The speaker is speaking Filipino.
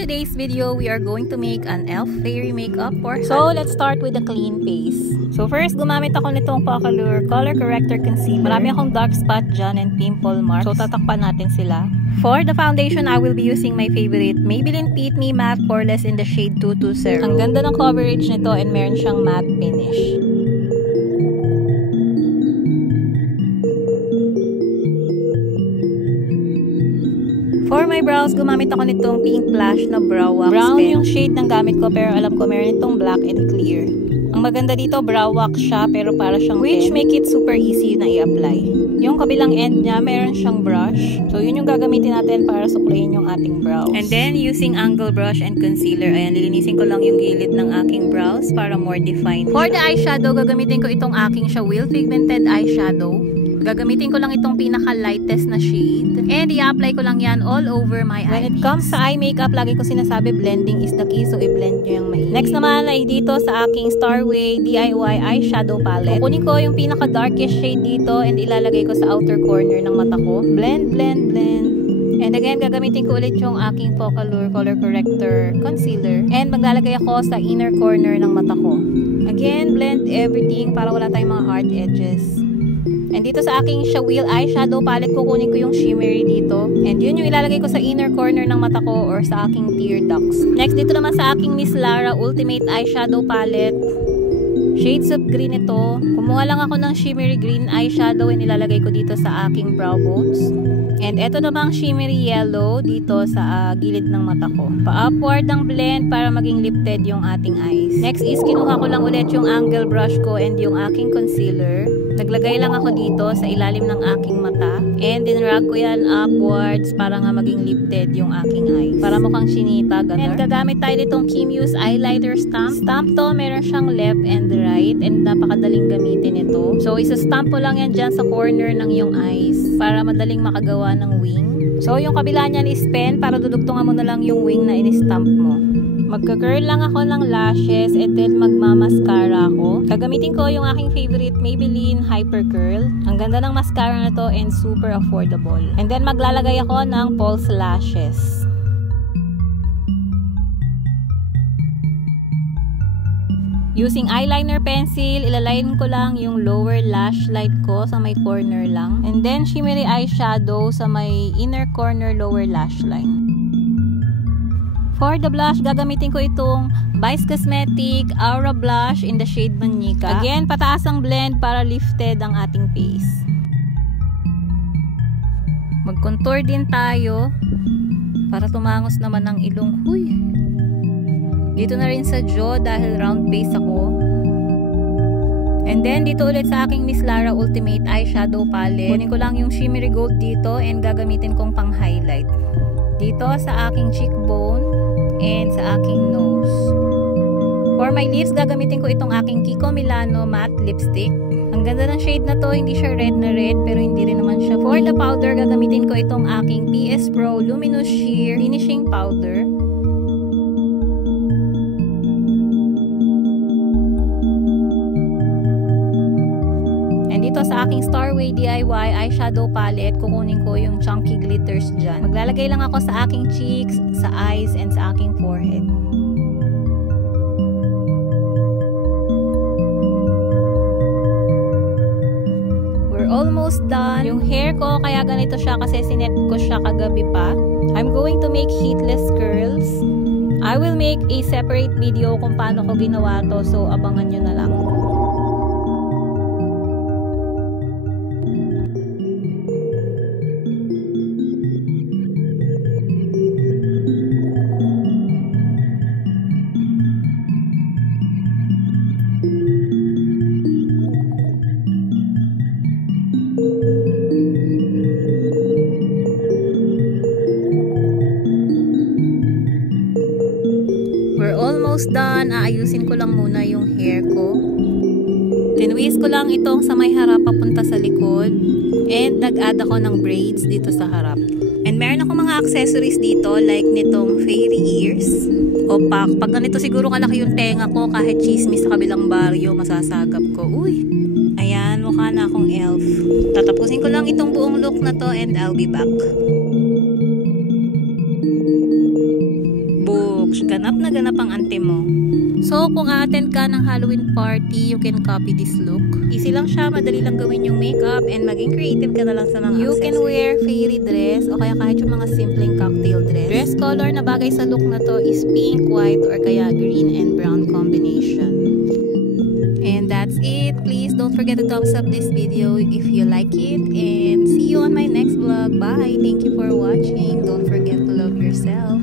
today's video, we are going to make an elf fairy makeup for So, let's start with the clean face. So, first, gumamit ako nitong Pocallure Color Corrector Concealer. Marami akong dark spot dyan and pimple marks. So, tatakpan natin sila. For the foundation, I will be using my favorite Maybelline Fit Me Matte Poreless in the shade 220. Ang ganda ng coverage nito and meron siyang matte finish. For my brows, gumamit ako nitong Pink Blush na brow wax Brown pen. Yung shade ng gamit ko, pero alam ko meron itong black and clear. Ang maganda dito, brow wax siya, pero para siyang which make it super easy na i-apply. Yung kabilang end niya, meron siyang brush. So, yun yung gagamitin natin para suklayin yung ating brows. And then, using angle brush and concealer, ayan, nilinisin ko lang yung gilid ng aking brows para more defined. For the eyeshadow, gagamitin ko itong aking Will Pigmented Eyeshadow. Gagamitin ko lang itong pinaka-lightest na shade. And i-apply ko lang yan all over my eyes. When it comes sa eye makeup, lagi ko sinasabi blending is the key. So, i-blend nyo yung maigi. Next naman ay dito sa aking Starway DIY Eyeshadow Palette. Kukunin ko yung pinaka-darkest shade dito and ilalagay ko sa outer corner ng mata ko. Blend, blend, blend. And again, gagamitin ko ulit yung aking Pocallure Color Corrector Concealer. And maglalagay ako sa inner corner ng mata ko. Again, blend everything para wala tayong mga hard edges. And dito sa aking Will Eyeshadow Palette, kukunin ko yung shimmery dito. And yun yung ilalagay ko sa inner corner ng mata ko or sa aking tear ducts. Next, dito naman sa aking Miss Lara Ultimate Eyeshadow Palette. Shades of green ito. Kumuha lang ako ng shimmery green eyeshadow and ilalagay ko dito sa aking brow bones. And eto namang shimmery yellow dito sa gilid ng mata ko. Pa-upward ang blend para maging lifted yung ating eyes. Next is kinuha ko lang ulit yung angle brush ko and yung aking concealer. Naglagay lang ako dito sa ilalim ng aking mata. And dinrag ko yan upwards para nga maging lifted yung aking eyes. Para mukhang chinita, ganun. And gagamit tayo nitong Kim Muse Eyeliner Stamp. Stamp to, meron siyang left and right. And napakadaling gamitin ito. So, isa-stamp ko lang yan dyan sa corner ng iyong eyes. Para madaling makagawa ng wing. So, yung kabila niyan is pen para dudugtungan mo na lang yung wing na in-stamp mo. Magka-curl lang ako ng lashes and then magmamascara ako. Gagamitin ko yung aking favorite Maybelline Hyper Curl. Ang ganda ng mascara na to and super affordable. And then maglalagay ako ng false lashes. Using eyeliner pencil, ilalayin ko lang yung lower lash line ko sa may corner lang. And then shimmery eyeshadow sa may inner corner lower lash line. For the blush, gagamitin ko itong Vice Cosmetic Aura Blush in the shade Manika. Again, pataas ang blend para lifted ang ating face. Mag-contour din tayo para tumangos naman ang ilong. Huy! Dito na rin sa jaw dahil round face ako. And then, dito ulit sa aking Miss Lara Ultimate Eyeshadow Palette. Kunin ko lang yung shimmery gold dito and gagamitin kong pang-highlight. Dito sa aking cheekbone and sa aking nose. For my lips, gagamitin ko itong aking Kiko Milano Matte Lipstick. Ang ganda ng shade na to, hindi siya red na red, pero hindi rin naman siya. For the powder, gagamitin ko itong aking PS Pro Luminous Sheer Finishing Powder. And dito sa aking Starway DIY Eyeshadow Palette, kukunin ko yung chunky glitters dyan. Maglalagay lang ako sa aking cheeks, sa eyes, and sa aking forehead. We're almost done. Yung hair ko, kaya ganito siya kasi sinet ko siya kagabi pa. I'm going to make heatless curls. I will make a separate video kung paano ko ginawa to, so abangan nyo na lang. We're almost done. Aayusin ko lang muna yung hair ko. Tinwist ko lang itong sa may harap papunta sa likod. And nag-add ako ng braids dito sa harap. And meron ako mga accessories dito like nitong fairy ears. Opak. Pag ganito siguro kalaki yung tenga ko, kahit chismis sa kabilang baryo, masasagap ko. Uy! Ayan, mukha na akong elf. Tatapusin ko lang itong buong look na to and I'll be back. Boom! ganap na ganap ang ante mo. So, kung a-attend ka ng Halloween party, you can copy this look. Easy lang siya, madali lang gawin yung makeup, and maging creative ka na lang sa mga accessories. You can wear fairy dress, o kaya kahit yung mga simpleng cocktail dress. Dress color na bagay sa look na to is pink, white, or kaya green and brown combination. And that's it. Please don't forget to thumbs up this video if you like it, and see you on my next vlog. Bye! Thank you for watching. Don't forget to love yourself.